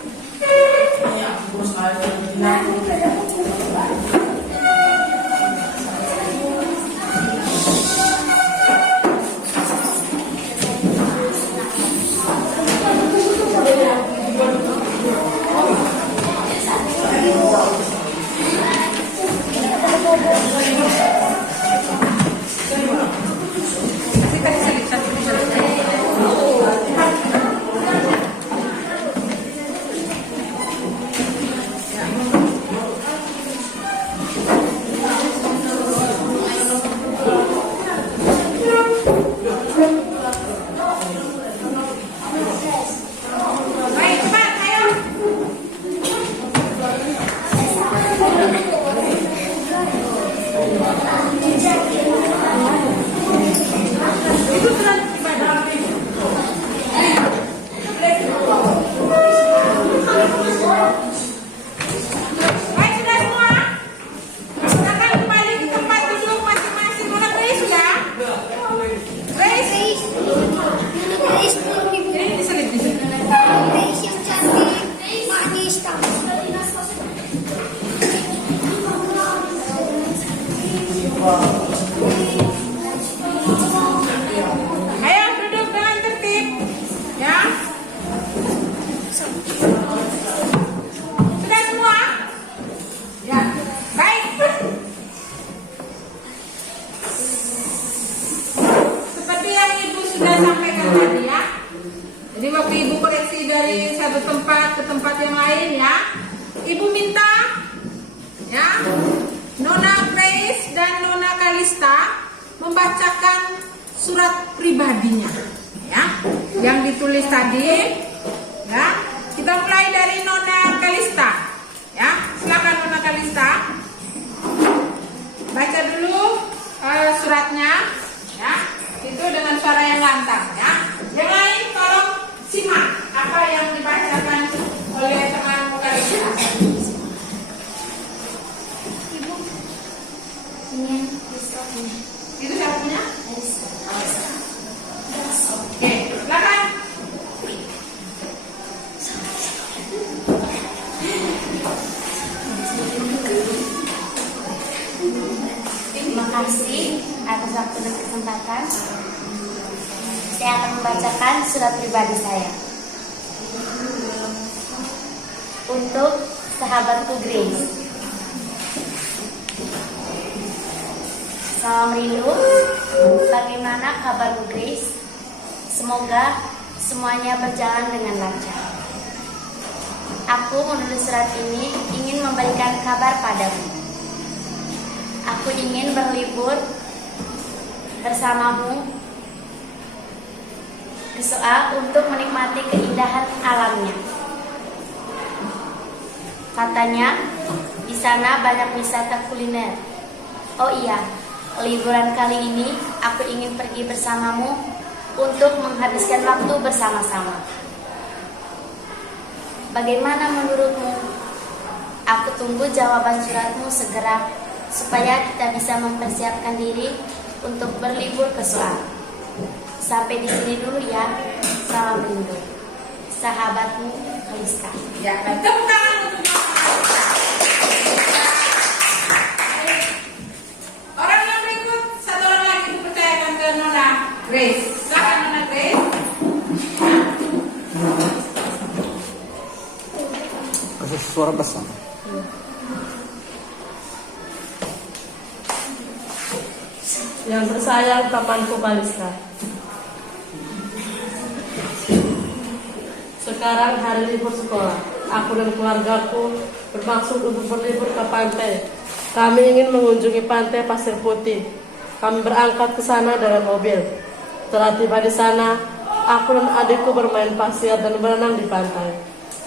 Baik, cepat, ayo. Itu sudah ibadah. Baik, sudah semua. Silakan kembali ke tempat duduk masing-masing. Mana Grace sudah? Grace. Grace belum ibu. Ini diselip di sini. Grace yang cantik, manis, Ayo duduk dengan tertib. Ya. Sudah semua? Ya. Baik. Seperti yang Ibu sudah sampaikan tadi ya. Jadi waktu Ibu koreksi dari satu tempat ke tempat yang lain ya, Ibu minta ya Nona Grace dan Nona Kalista membacakan surat pribadinya ya yang ditulis tadi ya. Kita mulai dari Nona Kalista ya. Silakan Nona Kalista. Baca dulu suratnya ya. Itu dengan suara yang lantang ya. Yang lain tolong simak apa yang dibacakan oleh teman Kalista. Ibu. Ini Itu siapa punya? Oke, silakan. Terima kasih atas waktu dan kesempatan. Saya akan membacakan surat pribadi saya. Untuk sahabatku Grace. Salam rindu. Bagaimana kabarmu Grace? Semoga semuanya berjalan dengan lancar. Aku menulis surat ini ingin memberikan kabar padamu. Aku ingin berlibur bersamamu ke Soa untuk menikmati keindahan alamnya. Katanya di sana banyak wisata kuliner. Oh iya, liburan kali ini aku ingin pergi bersamamu untuk menghabiskan waktu bersama-sama. Bagaimana menurutmu? Aku tunggu jawaban suratmu segera supaya kita bisa mempersiapkan diri untuk berlibur ke Soa. Sampai di sini dulu ya. Salam rindu. Sahabatmu Kalista. Ya, tepuk tangan untuk orang yang berikut, satu orang lagi dipercayakan ke Nona Grace. Silakan Nona Grace. Kasih suara besar. Yang tersayang temanku Kalista. Sekarang hari libur sekolah. Aku dan keluargaku bermaksud untuk berlibur ke pantai. Kami ingin mengunjungi pantai Pasir Putih. Kami berangkat ke sana dengan mobil. Setelah tiba di sana, aku dan adikku bermain pasir dan berenang di pantai.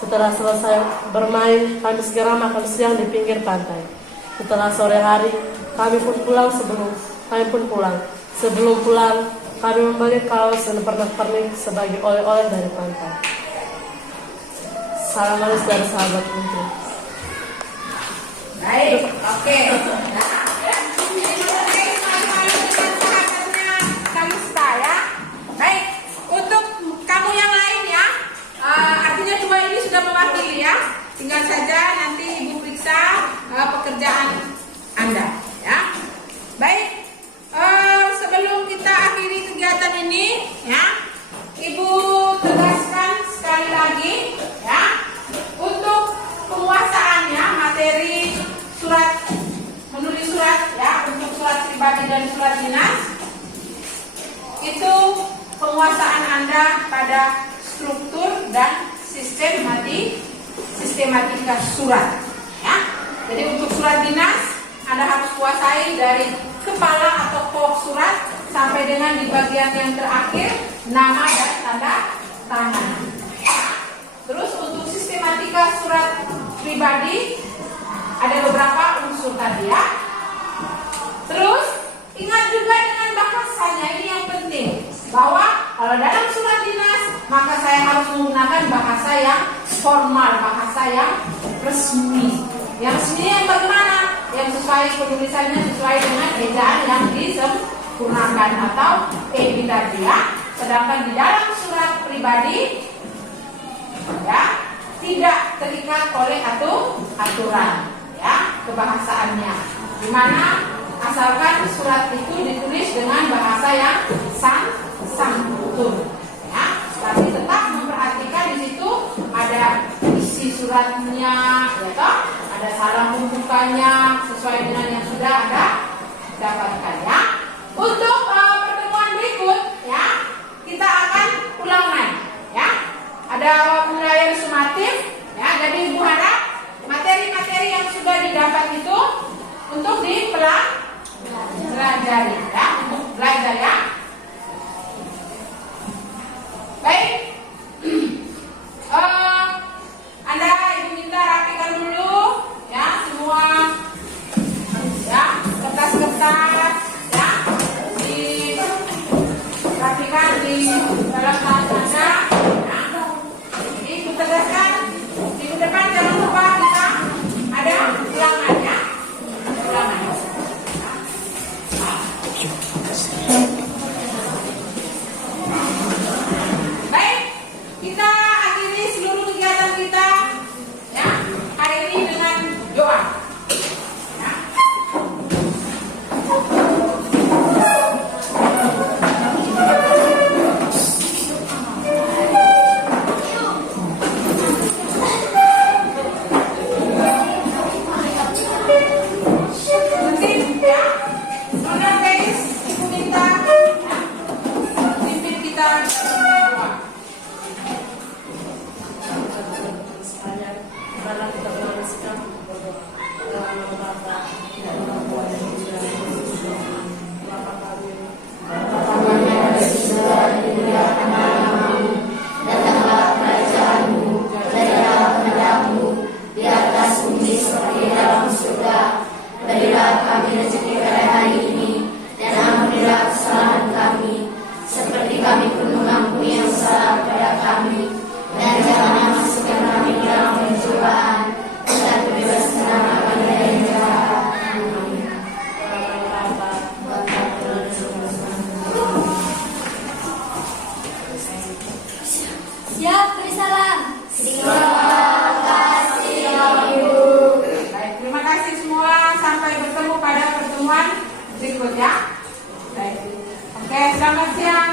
Setelah selesai bermain, kami segera makan siang di pinggir pantai. Setelah sore hari, kami pun pulang. Sebelum pulang, kami membeli kaos dan pernak-pernik sebagai oleh-oleh dari pantai. Salam manis dari sahabat Kunci. Baik, oke. Kalista ya. Baik, untuk kamu yang lain ya, artinya dua ini sudah mewakili ya. Tinggal saja nanti Ibu periksa pekerjaan Anda ya. Baik, sebelum kita akhiri kegiatan ini ya, Ibu tegaskan sekali lagi ya, untuk penguasaannya materi surat, menulis surat ya, untuk surat pribadi dan surat dinas, itu penguasaan Anda pada struktur dan sistematika surat ya. Jadi untuk surat dinas Anda harus kuasai dari kepala atau pokok surat sampai dengan di bagian yang terakhir nama dan tanda tangan. Terus untuk sistematika surat pribadi ada beberapa unsur tadi ya. Terus ingat juga dengan bahasanya, ini yang penting, bahwa kalau dalam surat dinas maka saya harus menggunakan bahasa yang formal, bahasa yang resmi. Yang resmi yang bagaimana? Yang sesuai penulisannya sesuai dengan ejaan yang disempurnakan atau EPI tadi ya. Sedangkan di dalam surat pribadi ya tidak terikat oleh aturan ya kebahasaannya, dimana asalkan surat itu ditulis dengan bahasa yang santun ya, tapi tetap memperhatikan di situ ada isi suratnya ya toh, ada salam pembukannya sesuai dengan yang sudah Anda dapatkan ya. Untuk pertemuan berikut ya, kita akan ulangan ya. Ada penilaian sumatif ya, jadi Ibu harap materi-materi yang sudah didapat itu untuk dipelajari ya, untuk belajar ya. Baik, Anda Ibu minta rapikan dulu ya semua berdoa. Supaya karena kita menghasilkan berdoa dalam nama Bapa dan nama Putra dan Roh Kudus. Bapa kami, Bapa kami yang ada di surga, dimuliakanlah namamu, datanglah kerajaanmu, jadilah kehendakmu di atas bumi seperti di dalam surga. Berilah kami rezeki pada hari ini, dan ampunilah kesalahan kami, seperti kami pun mengampuni yang salah kepada kami. Dan janganlah masukkan kami ke dalam pencobaan, tetapi bebaskanlah kami dari yang jahat. Amin. dalam nama Bapa, Bapa dan Roh Siap, beri salam. Terima kasih, Ibu. Baik, terima kasih semua. Sampai bertemu pada pertemuan berikutnya. Baik. Oke, selamat siang.